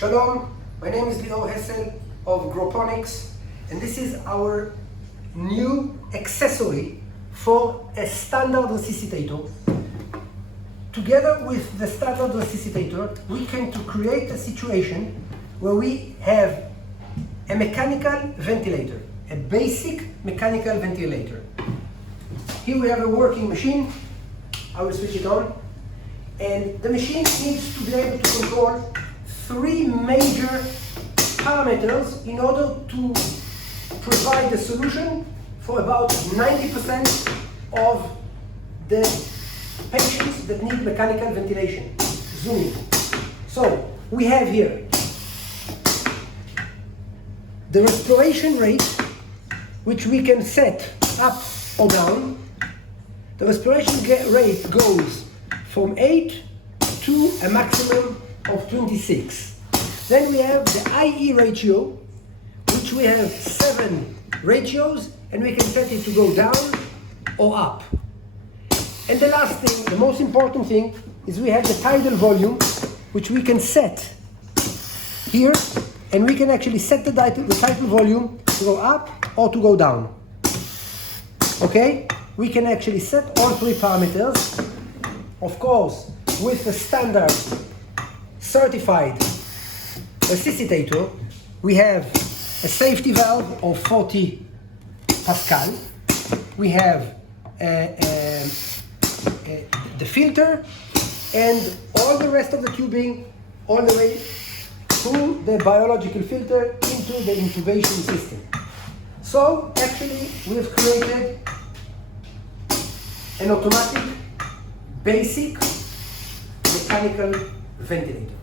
Shalom, my name is Lior Hessel of Groponics, and this is our new accessory for a standard resuscitator. Together with the standard resuscitator, we came to create a situation where we have a mechanical ventilator, a basic mechanical ventilator. Here we have a working machine. I will switch it on. And the machine needs to be able to control three major parameters in order to provide a solution for about 90% of the patients that need mechanical ventilation. Zoom in. So we have here the respiration rate, which we can set up or down. The respiration rate goes from 8 to a maximum of 26. Then we have the IE ratio, which we have 7 ratios, and we can set it to go down or up. And the last thing, the most important thing, is we have the tidal volume, which we can set here, and we can actually set the tidal volume to go up or to go down. Okay? We can actually set all three parameters. Of course, with the standard certified resuscitator, we have a safety valve of 40 Pascal. We have the filter and all the rest of the tubing all the way through the biological filter into the intubation system. So actually we've created an automatic basic mechanical ventilator.